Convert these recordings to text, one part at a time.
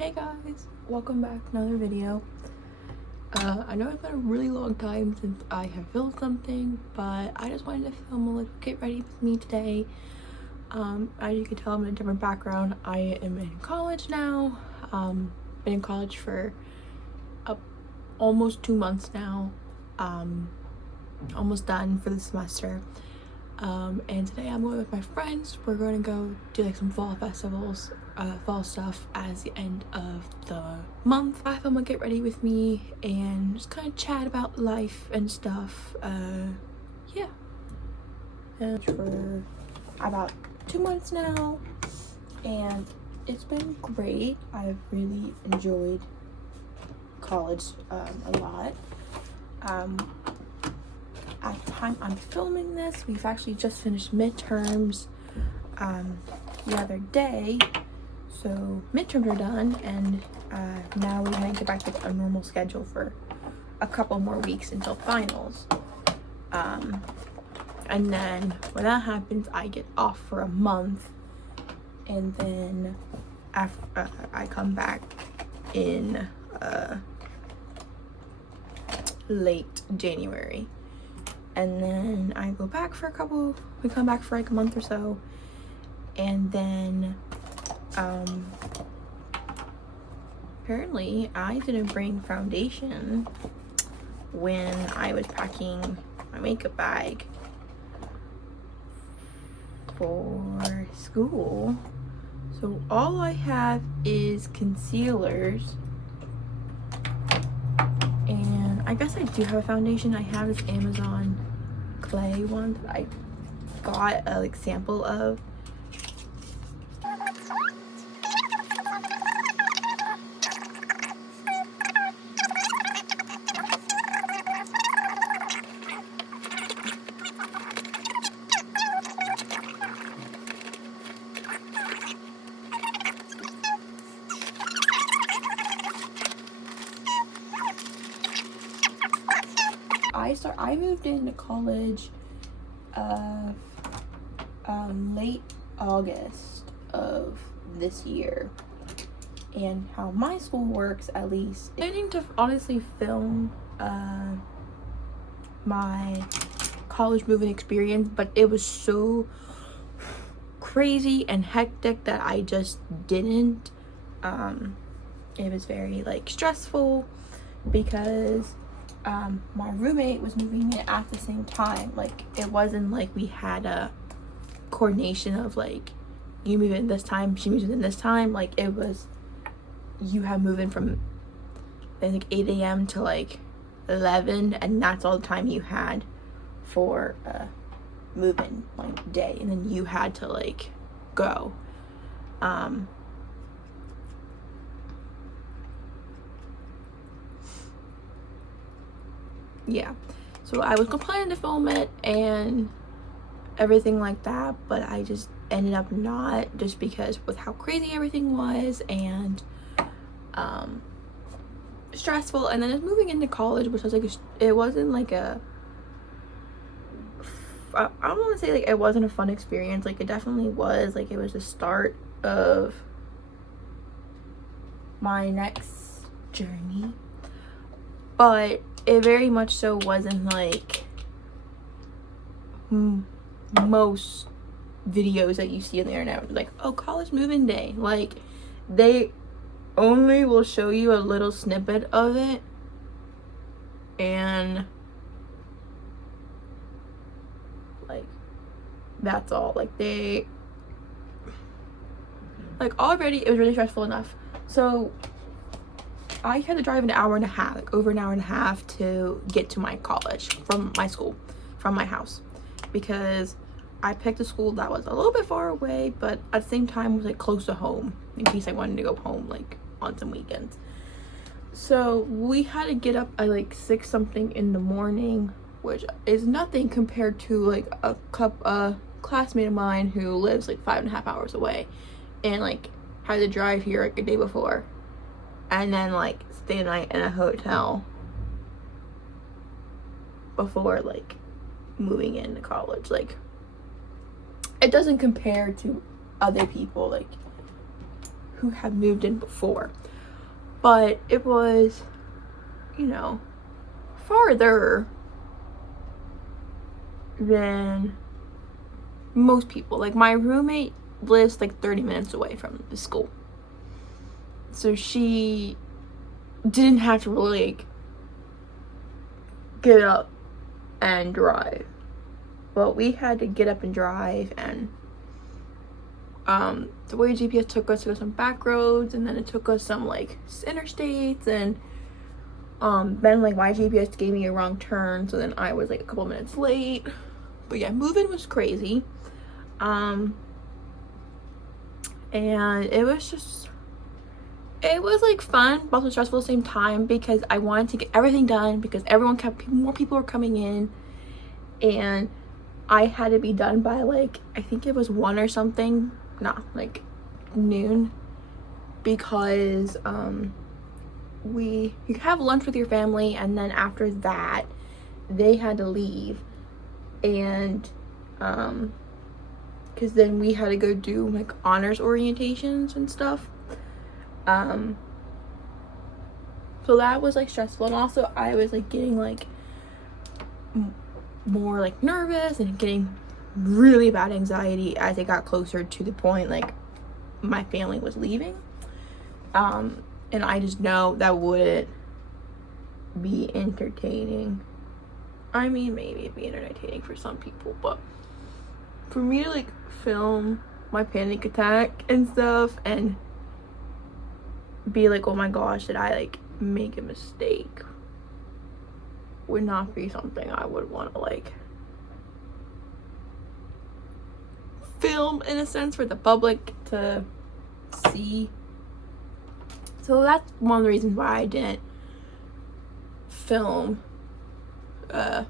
Hey guys, welcome back to another video. I know it's been a really long time since I have filmed something, but I just wanted to film a little get ready with me today. As you can tell, I'm in a different background. I am in college now. Been in college for almost 2 months now. Almost done for the semester. And today I'm going with my friends. We're going to go do like some fall festivals, fall stuff as the end of the month. I film a get ready with me and just kind of chat about life and stuff. Yeah. And for about 2 months now, and it's been great. I've really enjoyed college a lot. At the time I'm filming this, we've actually just finished midterms the other day. So midterms are done, and now we're gonna get back to a normal schedule for a couple more weeks until finals. And then when that happens, I get off for a month, and then after I come back in late January. And then I go back for we come back for like a month or so, and then apparently I didn't bring foundation when I was packing my makeup bag for school. So all I have is concealers, and I guess I do have a foundation. I have this Amazon clay one that I got a like sample of. I moved into college late August of this year, and how my school works, at least, I'm planning to honestly film my college moving experience, but it was so crazy and hectic that I just didn't. It was very like stressful because my roommate was moving in at the same time. Like, it wasn't like we had a coordination of like, you move in this time, she moves in this time. Like, it was, you have move in from I think 8 a.m. to like 11, and that's all the time you had for move-in like day, and then you had to like go. Yeah, so I was planning to film it and everything like that, but I just ended up not, just because with how crazy everything was and stressful. And then it's moving into college, which was like it wasn't like I don't want to say like it wasn't a fun experience. Like, it definitely was. Like, it was the start of my next journey, but it very much so wasn't like most videos that you see on the internet. Like, oh, college move-in day. Like, they only will show you a little snippet of it, and like that's all. Like, they like already it was really stressful enough. So I had to drive an hour and a half, like over an hour and a half, to get to my college from my school, from my house, because I picked a school that was a little bit far away, but at the same time was like close to home in case I wanted to go home like on some weekends. So we had to get up at like 6 something in the morning, which is nothing compared to like a classmate of mine who lives like 5.5 hours away, and like had to drive here like a day before, and then like stay the night in a hotel before like moving into college. Like, it doesn't compare to other people like who had moved in before, but it was, you know, farther than most people. Like, my roommate lives like 30 minutes away from the school, so she didn't have to really like get up and drive, but we had to get up and drive. And the way GPS took us some back roads, and then it took us some like interstates, and then like my GPS gave me a wrong turn, so then I was like a couple minutes late. But yeah, moving was crazy. And it was like fun but also stressful at the same time, because I wanted to get everything done, because more people were coming in, and I had to be done by like, I think it was 1 or something, like noon, because you have lunch with your family, and then after that they had to leave, and because then we had to go do like honors orientations and stuff. So that was like stressful, and also I was like getting like more like nervous and getting really bad anxiety as it got closer to the point like my family was leaving. And I just know that wouldn't be entertaining. I mean, maybe it'd be entertaining for some people, but for me to like film my panic attack and stuff and be like, oh my gosh, did I like make a mistake, would not be something I would want to like film, in a sense, for the public to see. So that's one of the reasons why I didn't film a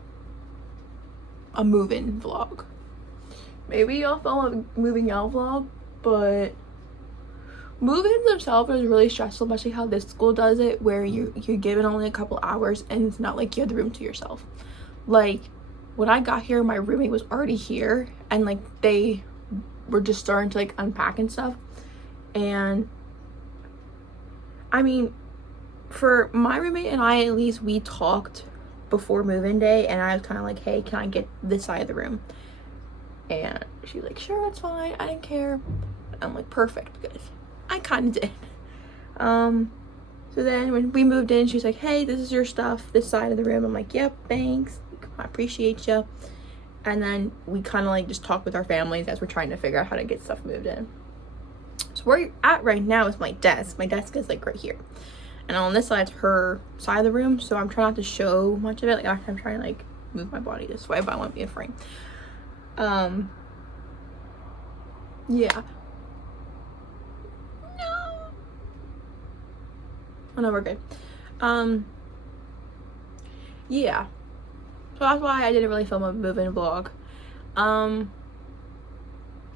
move-in vlog. Maybe I'll film a moving out vlog, but move-ins themselves is really stressful, especially how this school does it, where you're given only a couple hours, and it's not like you have the room to yourself. Like, when I got here, my roommate was already here, and like they were just starting to like unpack and stuff. And I mean, for my roommate and I, at least, we talked before move-in day, and I was kind of like, hey, can I get this side of the room? And she's like, sure, that's fine, I didn't care. I'm like, perfect, because I kind of did. So then when we moved in, she's like, hey, this is your stuff, this side of the room. I'm like, yep, thanks, I appreciate you. And then we kind of like just talk with our families as we're trying to figure out how to get stuff moved in. So where you're at right now is my desk. My desk is like right here, and on this side's her side of the room, so I'm trying not to show much of it. Like, I'm trying to like move my body this way, but I want to be in frame. Yeah. No. Oh no, we're good. Yeah. So that's why I didn't really film a move-in vlog.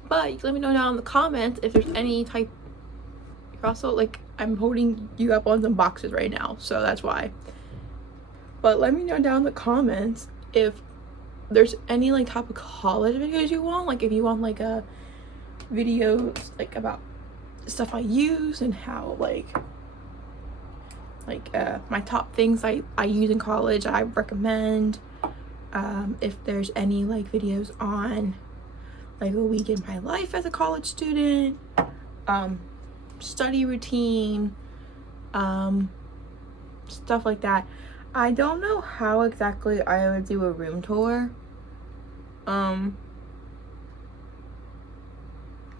But you can let me know down in the comments if there's any type. You're also like, I'm holding you up on some boxes right now, so that's why. But let me know down in the comments if there's any like type of college videos you want. Like, if you want like a videos like about stuff I use and how like my top things I use in college I recommend. If there's any like videos on like a week in my life as a college student, study routine, stuff like that. I don't know how exactly I would do a room tour,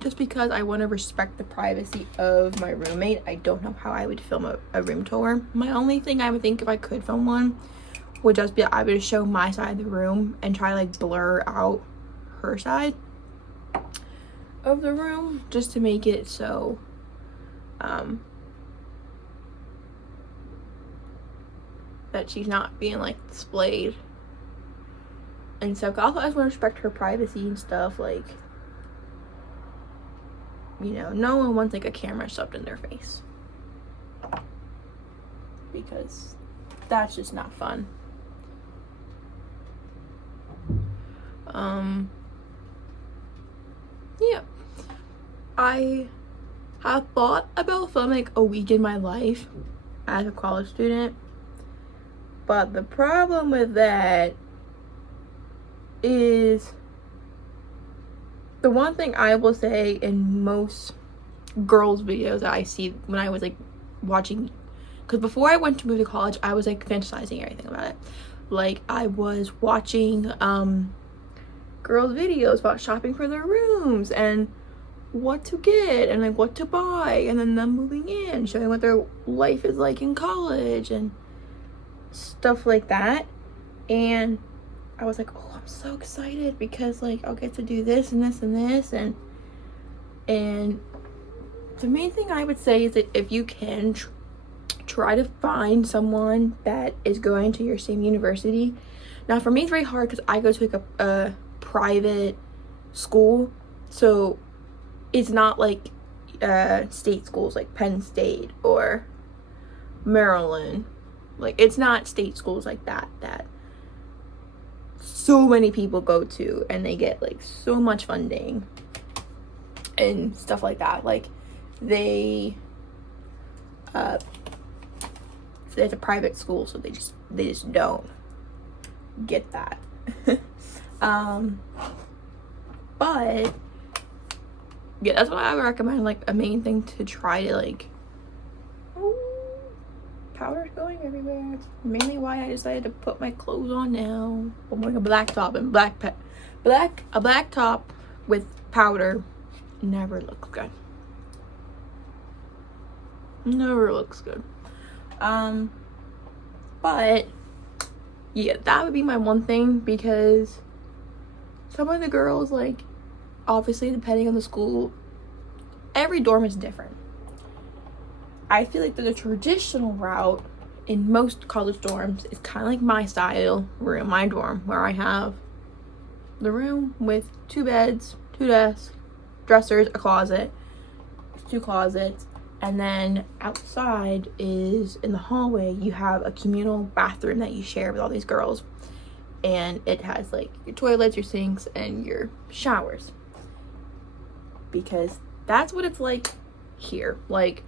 just because I want to respect the privacy of my roommate. I don't know how I would film a room tour. My only thing I would think, if I could film one, would just be I would show my side of the room and try to like blur out her side of the room, just to make it so that she's not being like displayed. And so also I just want to respect her privacy and stuff. Like, you know, no one wants like a camera shoved in their face, because that's just not fun. Yeah, I have thought about filming a week in my life as a college student, but the problem with that is, the one thing I will say in most girls' videos that I see when I was like watching, because before I went to move to college, I was like fantasizing everything about it. Like, I was watching girls' videos about shopping for their rooms and what to get and like what to buy, and then them moving in, showing what their life is like in college and stuff like that. And I was like, oh, I'm so excited because like I'll get to do this and this and this. And the main thing I would say is that if you can try to find someone that is going to your same university. Now for me it's very hard because I go to like a private school, so it's not like state schools like Penn State or Maryland. Like, it's not state schools like that so many people go to and they get like so much funding and stuff like that. Like, it's a private school, so they just don't get that. But yeah, that's what I would recommend. Like, a main thing to try to like, powder's going everywhere. It's mainly why I decided to put my clothes on now. I'm wearing a black top and a black top with powder never looks good. Never looks good. But yeah, that would be my one thing, because some of the girls, like, obviously depending on the school, every dorm is different. I feel like the traditional route in most college dorms is kind of like my style room, my dorm, where I have the room with 2 beds, 2 desks, dressers, a closet, 2 closets, and then outside is, in the hallway, you have a communal bathroom that you share with all these girls, and it has like your toilets, your sinks, and your showers, because that's what it's like here. Like,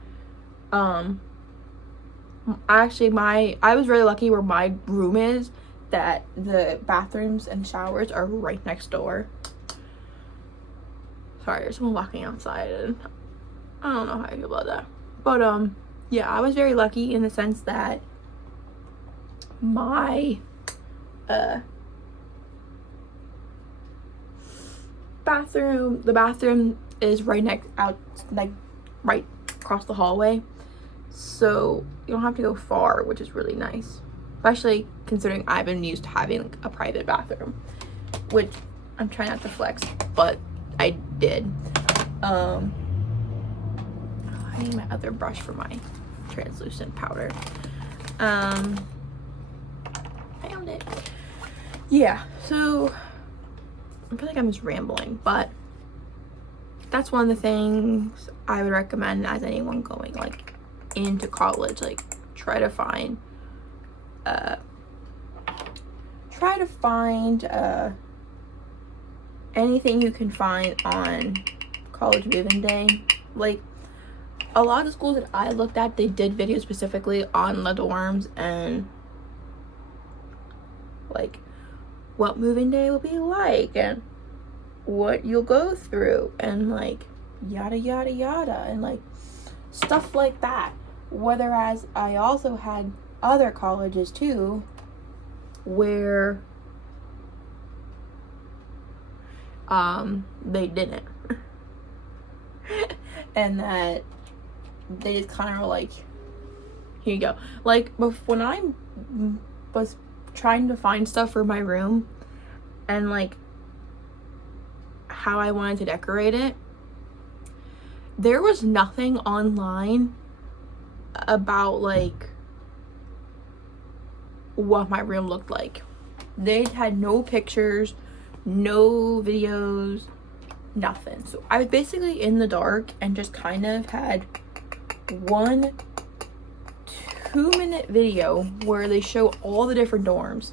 actually I was really lucky where my room is, that the bathrooms and showers are right next door. Sorry, there's someone walking outside and I don't know how I feel about that. But yeah, I was very lucky in the sense that my the bathroom is right right across the hallway, so you don't have to go far, which is really nice, especially considering I've been used to having like a private bathroom, which I'm trying not to flex, but I did. I need my other brush for my translucent powder. Found it. Yeah, so I feel like I'm just rambling, but that's one of the things I would recommend as anyone going like into college. Like, try to find anything you can find on college move-in day. Like, a lot of the schools that I looked at, they did videos specifically on the dorms and like what move-in day will be like and what you'll go through and like yada yada yada and like stuff like that. Whereas I also had other colleges too where they didn't and that they just kind of were like, here you go. Like, when I was trying to find stuff for my room and like how I wanted to decorate it, there was nothing online about like what my room looked like. They had no pictures, no videos, nothing. So I was basically in the dark and just kind of had 1 2-minute video where they show all the different dorms,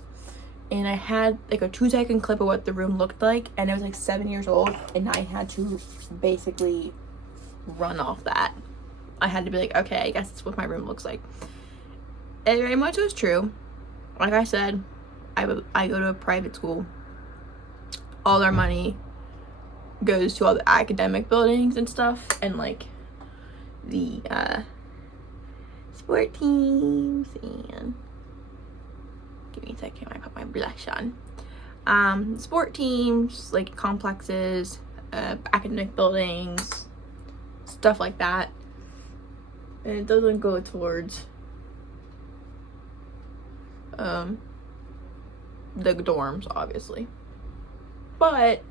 and I had like a 2-second clip of what the room looked like, and it was like 7 years old, and I had to basically run off that. I had to be like, okay, I guess that's what my room looks like. It very much was true. Like I said, I go to a private school. All their money goes to all the academic buildings and stuff, and like the sport teams, and give me a second, I put my blush on. Sport teams, like complexes, academic buildings, stuff like that. And it doesn't go towards the dorms, obviously. But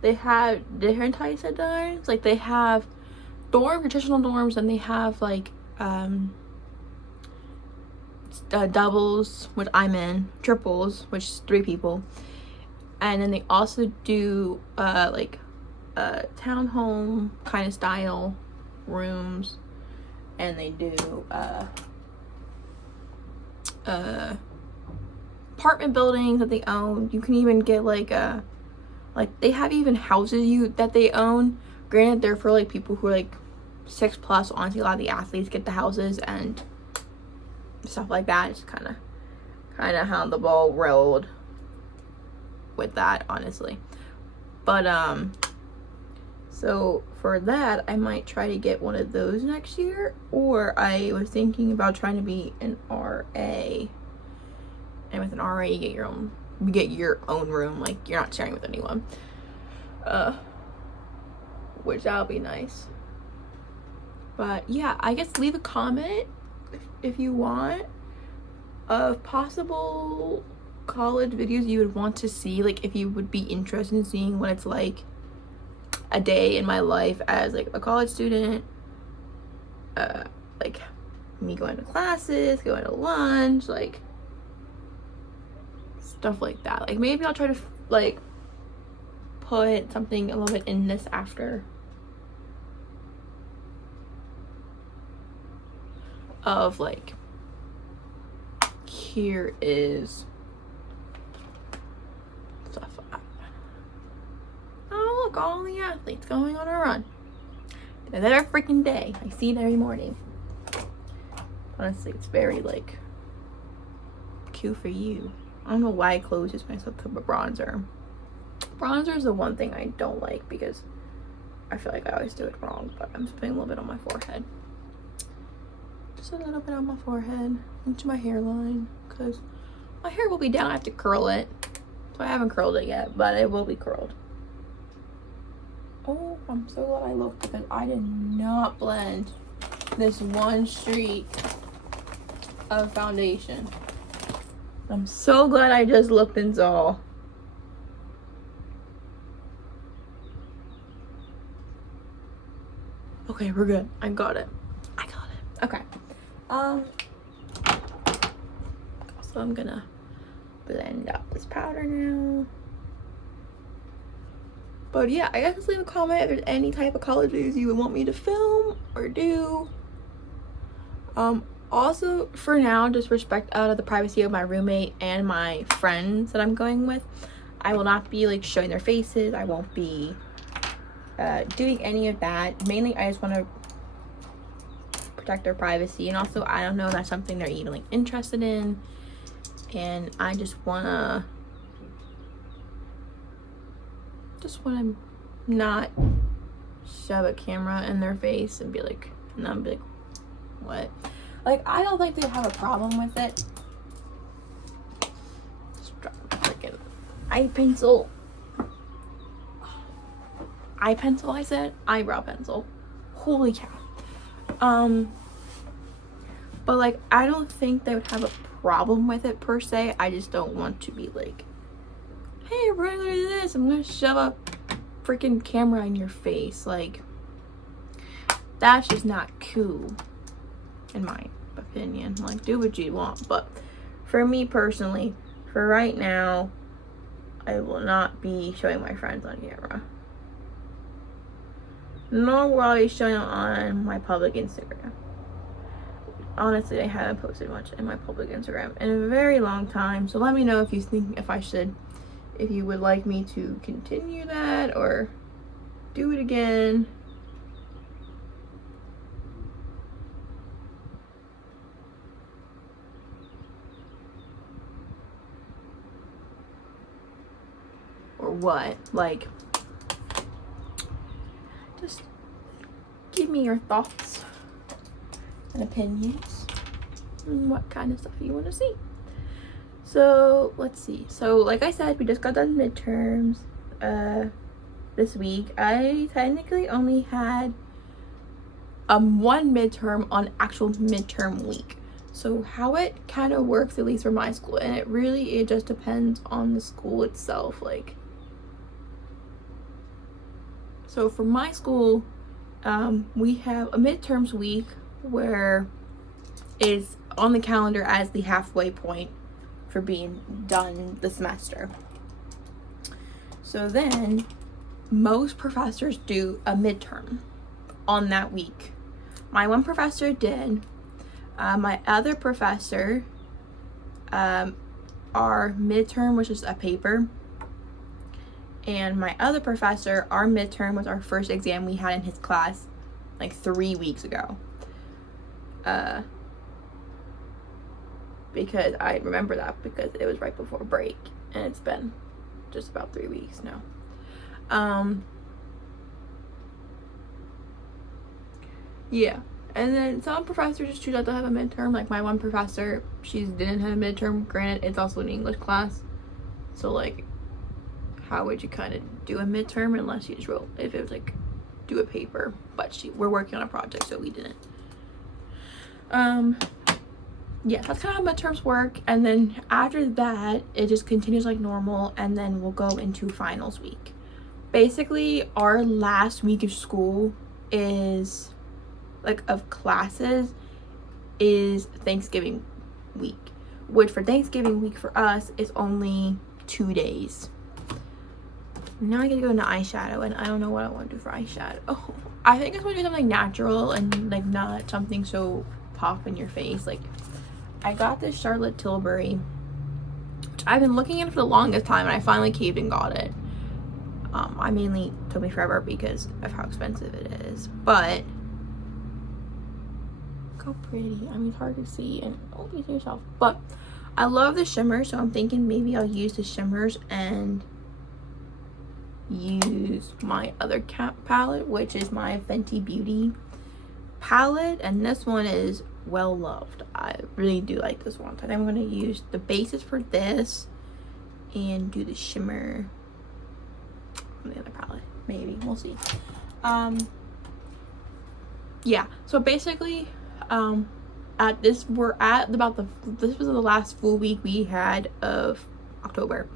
they have different types of dorms. Like they have traditional dorms, and they have like doubles, which I'm in, triples, which is 3 people, and then they also do like townhome kind of style rooms, and they do apartment buildings that they own. You can even get like they have even houses that they own. Granted, they're for like people who are like 6+. Honestly, a lot of the athletes get the houses and stuff like that. It's kind of how the ball rolled with that, honestly. But so for that, I might try to get one of those next year, or I was thinking about trying to be an RA. And with an RA, you get your own room, like you're not sharing with anyone. Which that'll be nice. But yeah, I guess leave a comment if you want of possible college videos you would want to see. Like if you would be interested in seeing what it's like a day in my life as like a college student, like me going to classes, going to lunch, like stuff like that. Like maybe I'll try to like put something a little bit in this after of like, here is stuff. Oh look, all the athletes going on a run. They're there every freaking day. I see it every morning. Honestly, it's very like cute for you. I don't know why I closes myself to bronzer. Bronzer is the one thing I don't like because I feel like I always do it wrong, but I'm just putting a little bit on my forehead. Just a little bit on my forehead, into my hairline, because my hair will be down. I have to curl it. So I haven't curled it yet, but it will be curled. Oh, I'm so glad I looked because I did not blend this one streak of foundation. I'm so glad I just looked and saw. Okay, we're good. I got it. Okay. So I'm gonna blend up this powder now. But yeah, I guess just leave a comment if there's any type of college videos you would want me to film or do. Also, for now, just respect out of the privacy of my roommate and my friends that I'm going with. I will not be like showing their faces. I won't be doing any of that. Mainly, I just want to protect their privacy, and also I don't know if that's something they're even like interested in, and I just wanna not shove a camera in their face and be like, and I'm like, what? Like, I don't think they have a problem with it. Just drop a freaking eye pencil. Eye pencil, I said? Eyebrow pencil. Holy cow. But like, I don't think they would have a problem with it per se. I just don't want to be like, hey, we're gonna do this. I'm gonna shove a freaking camera in your face. Like, that's just not cool, in my opinion. Like, do what you want. But for me personally, for right now, I will not be showing my friends on camera. Nor will I be showing them on my public Instagram. Honestly, I haven't posted much in my public Instagram in a very long time. So let me know if you think if you would like me to continue that, or do it again. Or what? Like, just give me your thoughts and opinions and what kind of stuff you want to see. So let's see. So like I said, we just got done midterms this week. I technically only had one midterm on actual midterm week. So how it kind of works, at least for my school, and it just depends on the school itself. Like, so for my school, we have a midterms week where is on the calendar as the halfway point for being done the semester. So then most professors do a midterm on that week. My one professor did. My other professor, our midterm was just a paper. And my other professor, our midterm was our first exam we had in his class like 3 weeks ago. Because I remember that because it was right before break and it's been just about 3 weeks now. Yeah, and then some professors just choose not to have a midterm. Like my one professor, she didn't have a midterm. Granted, it's also an English class, so like, how would you kind of do a midterm unless you just wrote, if it was like do a paper? But we're working on a project, so we didn't. Yeah, that's kind of how midterms work. And then after that, it just continues like normal, and then we'll go into finals week. Basically, our last week of school is, like, of classes, is Thanksgiving week, which for Thanksgiving week for us is only 2 days. Now I get to go into eyeshadow, and I don't know what I want to do for eyeshadow. Oh, I think I just want to do something natural and like not something so pop in your face. Like, I got this Charlotte Tilbury, which I've been looking at for the longest time, and I finally caved and got it. I mainly took me forever because of how expensive it is, but look how pretty. I mean, it's hard to see, and don't be to yourself, but I love the shimmer, so I'm thinking maybe I'll use the shimmers and use my other palette, which is my Fenty Beauty palette, and this one is well loved. I really do like this one. I think I'm going to use the bases for this and do the shimmer on the other palette. Maybe, we'll see. Yeah, so basically this was the last full week we had of October.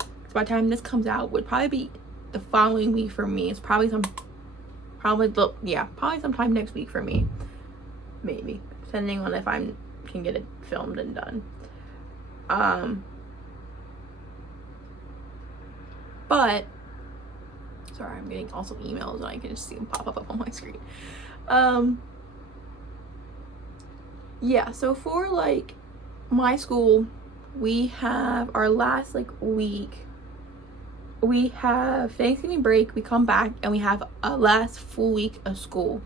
So by the time this comes out would probably be the following week for me. It's probably sometime next week for me, maybe, depending on if I can get it filmed and done. But sorry, I'm getting also emails and I can just see them pop up on my screen. Yeah, so for like my school, we have our last like week, we have Thanksgiving break, we come back and we have a last full week of school,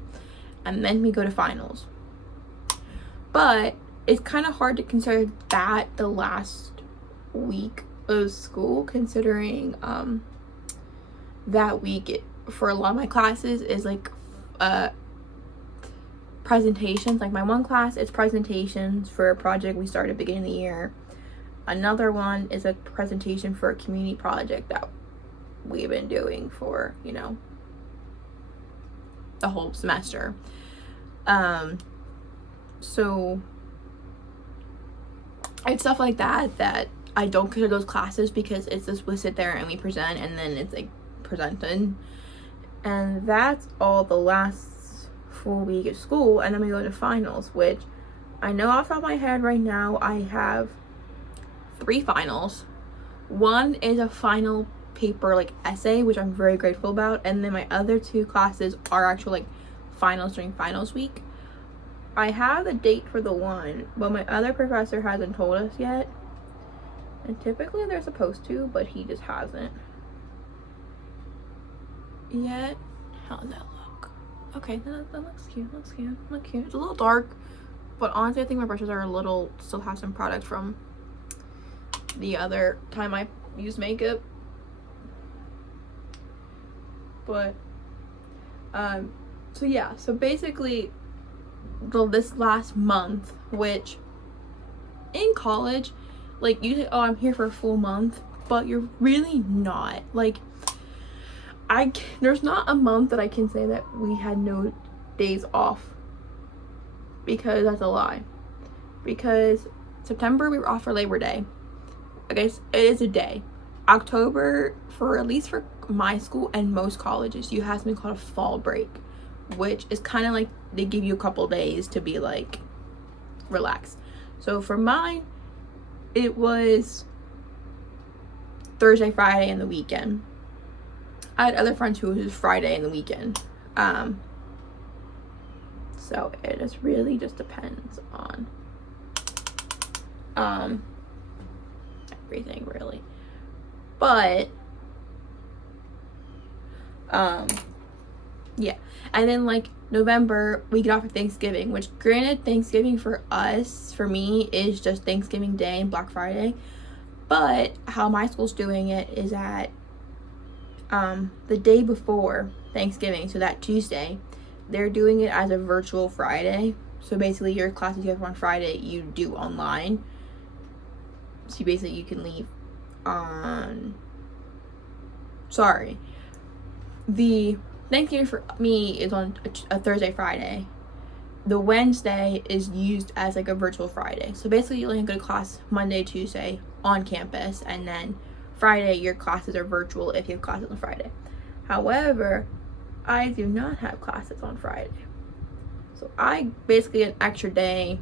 and then we go to finals. But it's kind of hard to consider that the last week of school, considering that week for a lot of my classes is like presentations. Like my one class, it's presentations for a project we started at the beginning of the year. Another one is a presentation for a community project that we've been doing for, you know, the whole semester. So it's stuff like that I don't consider those classes, because it's just we sit there and we present, and then it's like presented, and that's all the last full week of school. And then we go to finals, which I know off the top of my head right now I have 3 finals. One is a final paper like essay, which I'm very grateful about, and then my other 2 classes are actual like finals during finals week. I have a date for the one, but my other professor hasn't told us yet, and typically they're supposed to, but he just hasn't. yet. How does that look? Okay, that looks cute. Look cute. It's a little dark, but honestly, I think my brushes are a little, still have some product from the other time I used makeup. But so yeah, so basically this last month, which in college, like, you say, oh, I'm here for a full month, but you're really not. Like, there's not a month that I can say that we had no days off, because that's a lie. Because September we were off for Labor Day. I guess it is a day. October, for at least for my school and most colleges, you have something called a fall break, which is kind of like they give you a couple days to be like relax. So for mine, it was Thursday, Friday, and the weekend. I had other friends who it was Friday and the weekend. So it just really just depends on everything, really. But yeah, and then like November we get off at Thanksgiving, which granted Thanksgiving for us, for me, is just Thanksgiving Day and Black Friday. But how my school's doing it is that the day before Thanksgiving, so that Tuesday, they're doing it as a virtual Friday. So basically your classes you have on Friday, you do online. So basically you can leave on, the Thanksgiving for me is on a Thursday, Friday. The Wednesday is used as like a virtual Friday. So basically you only go to class Monday, Tuesday on campus, and then Friday your classes are virtual if you have classes on Friday. However, I do not have classes on Friday. So I basically get an extra day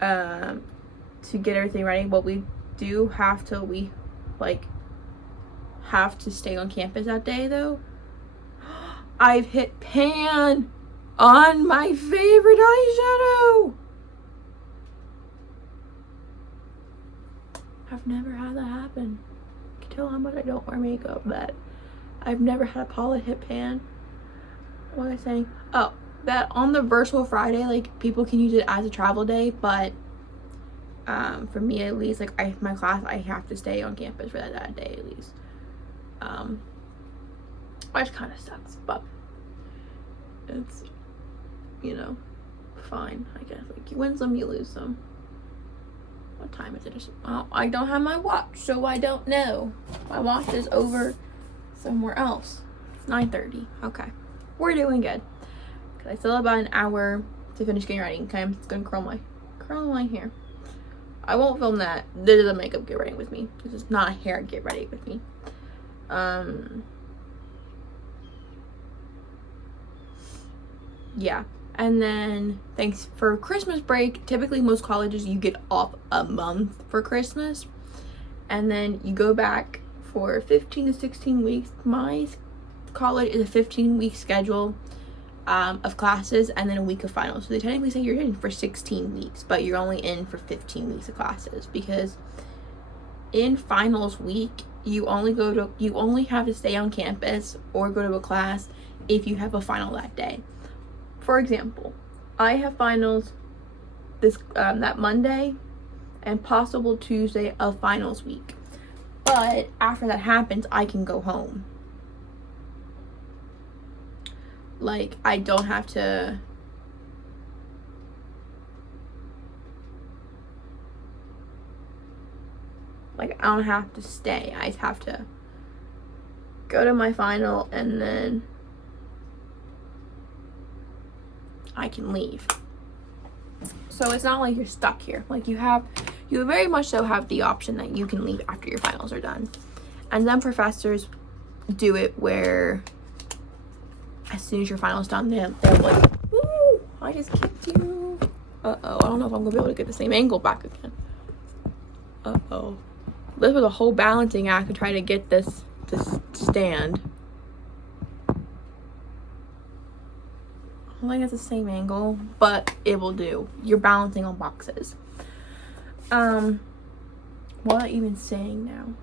to get everything ready. But we do have to, have to stay on campus that day though. I've hit pan on my favorite eyeshadow. I've never had that happen. You can tell how much I don't wear makeup, but I've never had a palette hit pan. What was I saying? Oh, that on the virtual Friday, like, people can use it as a travel day, but for me at least, like, my class, I have to stay on campus for that day at least. Which kind of sucks, but it's, fine, I guess. Like, you win some, you lose some. What time is it? Oh, I don't have my watch, so I don't know. My watch is over somewhere else. It's 9:30. Okay, we're doing good. Cause I still have about an hour to finish getting ready. Okay, I'm just gonna curl my hair. I won't film that. This is a makeup get ready with me. This is not a hair get ready with me. Yeah. And then thanks for Christmas break. Typically most colleges you get off a month for Christmas, and then you go back for 15 to 16 weeks. My college is a 15-week schedule of classes and then a week of finals. So they technically say you're in for 16 weeks, but you're only in for 15 weeks of classes, because in finals week you only have to stay on campus or go to a class if you have a final that day. For example, I have finals that Monday and possible Tuesday of finals week. But after that happens, I can go home. Like, I don't have to I don't have to stay. I just have to go to my final and then I can leave. So it's not like you're stuck here. Like, you very much so have the option that you can leave after your finals are done. And then professors do it where as soon as your finals done, they're like, woo, I just kicked you. Uh-oh, I don't know if I'm gonna be able to get the same angle back again. Uh-oh. This was a whole balancing act to try to get this to stand. I don't think it's the same angle, but it will do. You're balancing on boxes. What am I even saying now?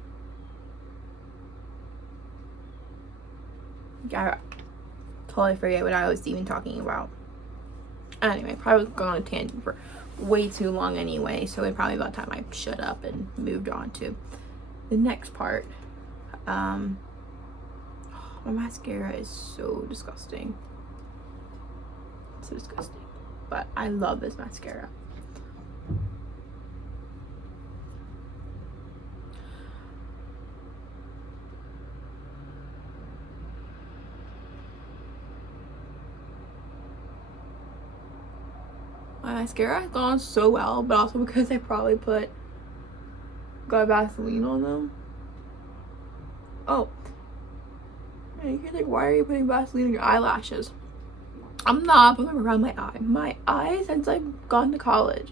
I totally forget what I was even talking about. Anyway, probably going on a tangent for way too long anyway, so it's probably about time I shut up and moved on to the next part. My mascara is so disgusting. So disgusting. But I love this mascara. My mascara has gone so well, but also because I probably got Vaseline on them. Oh. And you're like, why are you putting Vaseline on your eyelashes? I'm not putting them around my eye. My eye, since I've gone to college,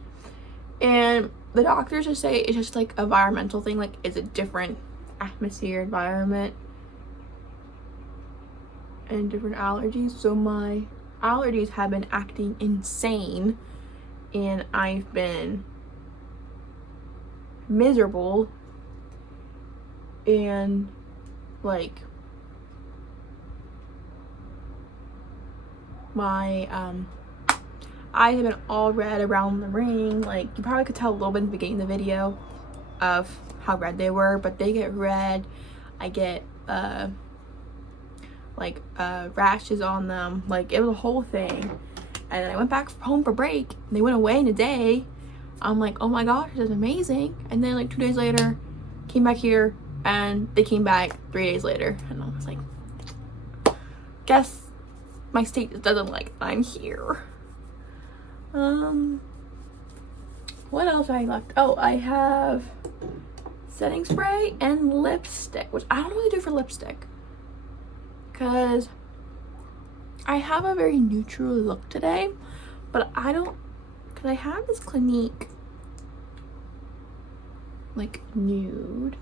and the doctors just say it's just like a environmental thing, like it's a different atmosphere, environment, and different allergies. So my allergies have been acting insane, and I've been miserable, and like my eyes have been all red around the ring. Like, you probably could tell a little bit in the beginning of the video of how red they were, but they get red. I get rashes on them. Like, it was a whole thing. And then I went back home for break, and they went away in a day. I'm like, oh my gosh, this is amazing. And then like 2 days later, came back here, and they came back 3 days later, and I was like, guess my state just doesn't like I'm here. What else I left? Oh, I have setting spray and lipstick, which I don't really do for lipstick because I have a very neutral look today, but I don't, because I have this Clinique like nude,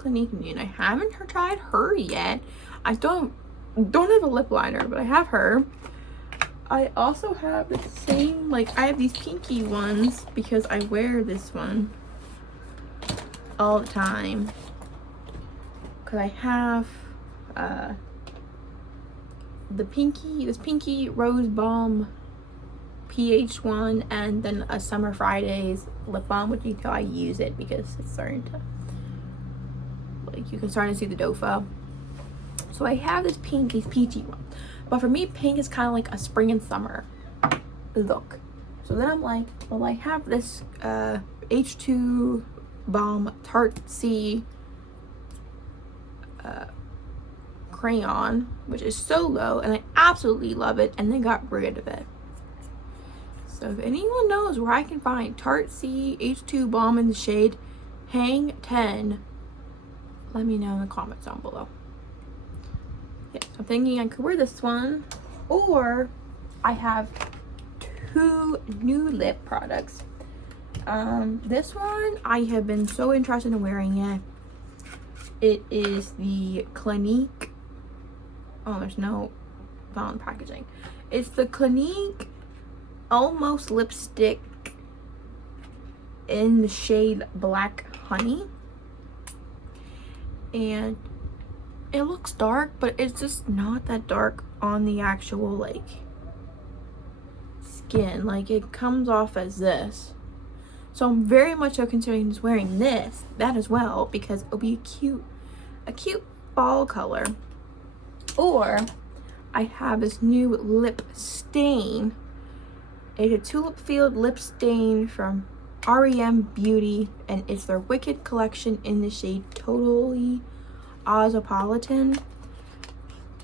I haven't tried her yet. I don't have a lip liner, but I have her. I also have the same, like, I have these pinky ones because I wear this one all the time, because I have this pinky Rose Balm pH one, and then a Summer Fridays lip balm, which you can tell I use it because it's starting to, like, you can start to see the doe foe. So I have these peachy ones. But for me, pink is kind of like a spring and summer look. So then I'm like, well, I have this H2 Balm Tarte C crayon, which is so low, and I absolutely love it, and they got rid of it. So if anyone knows where I can find Tarte C H2 Balm in the shade Hang 10, let me know in the comments down below. Yeah, so I'm thinking I could wear this one, or I have 2 new lip products. This one, I have been so interested in wearing it. It is the Clinique, oh, there's no found packaging. It's the Clinique Almost Lipstick in the shade Black Honey. And it looks dark, but it's just not that dark on the actual, like, skin. Like, it comes off as this. So I'm very much so considering just wearing that as well, because it'll be a cute fall color. Or I have this new lip stain. It's a tulip field lip stain from REM Beauty, and it's their Wicked collection in the shade Totally Cosmopolitan.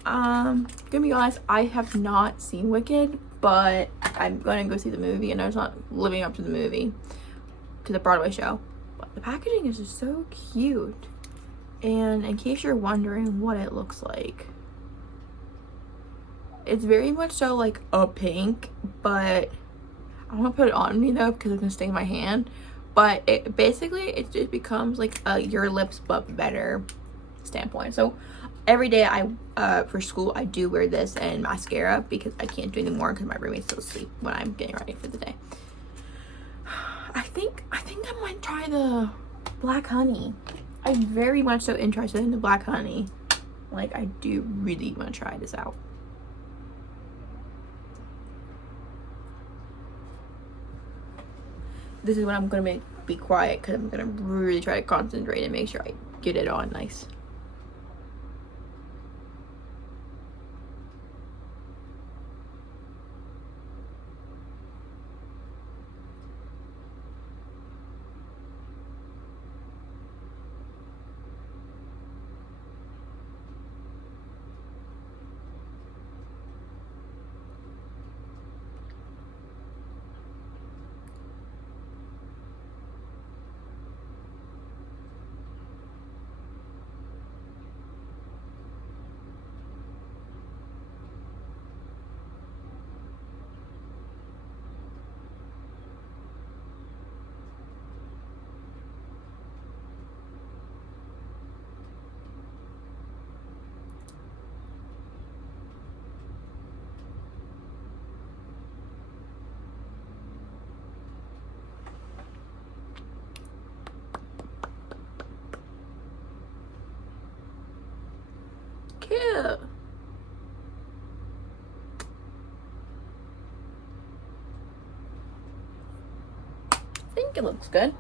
Gonna be honest, I have not seen Wicked, but I'm gonna go see the movie, and I was not living up to the movie, to the Broadway show. But the packaging is just so cute. And in case you're wondering what it looks like, it's very much so like a pink, but I want to put it on me though because it's gonna stain my hand. But it just becomes like a your lips but better standpoint. So every day for school I do wear this and mascara, because I can't do anymore because my roommate's still asleep when I'm getting ready for the day. I think I might try the Black Honey. I'm very much so interested in the Black Honey. Like, I do really want to try this out. This is when I'm gonna be quiet, because I'm gonna really try to concentrate and make sure I get it on nice. Cute. I think it looks good.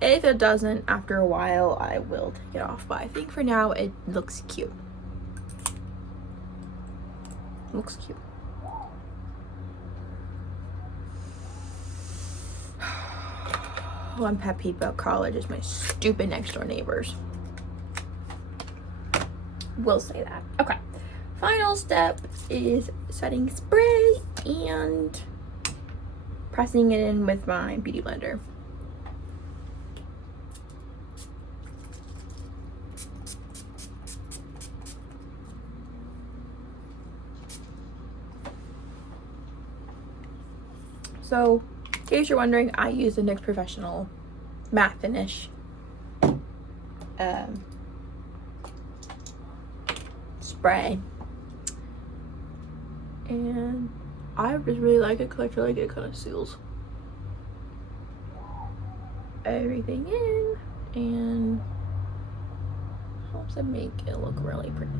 If it doesn't, after a while, I will take it off. But I think for now, it looks cute. Looks cute. One pet peeve about college is my stupid next door neighbors. We'll say that. Okay. Final step is setting spray and pressing it in with my beauty blender. So, in case you're wondering, I use the NYX Professional Matte Finish spray, and I just really like it because I feel like it kind of seals everything in and helps it make it look really pretty.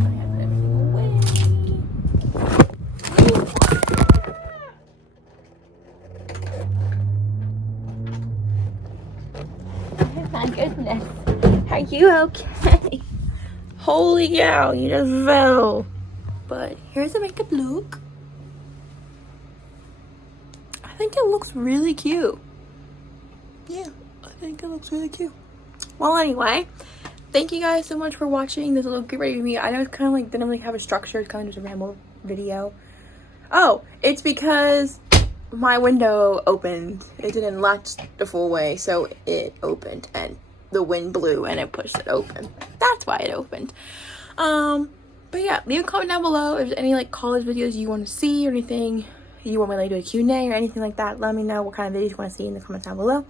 I have everything away. Oh my goodness. Are you okay? Holy cow, you just fell. But here's the makeup look. I think it looks really cute. Yeah, I think it looks really cute. Well, anyway, thank you guys so much for watching this little get ready with me. I know it's kind of like didn't really have a structure. It's kind of just a ramble video. Oh, it's because my window opened. It didn't latch the full way, so it opened and the wind blew and it pushed it open. That's why it opened. But yeah, leave a comment down below if there's any like college videos you want to see or anything you want me to do a Q&A or anything like that. Let me know what kind of videos you want to see in the comments down below.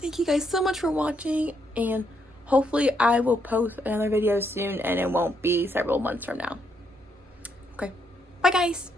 Thank you guys so much for watching, and hopefully I will post another video soon and it won't be several months from now. Okay, bye guys.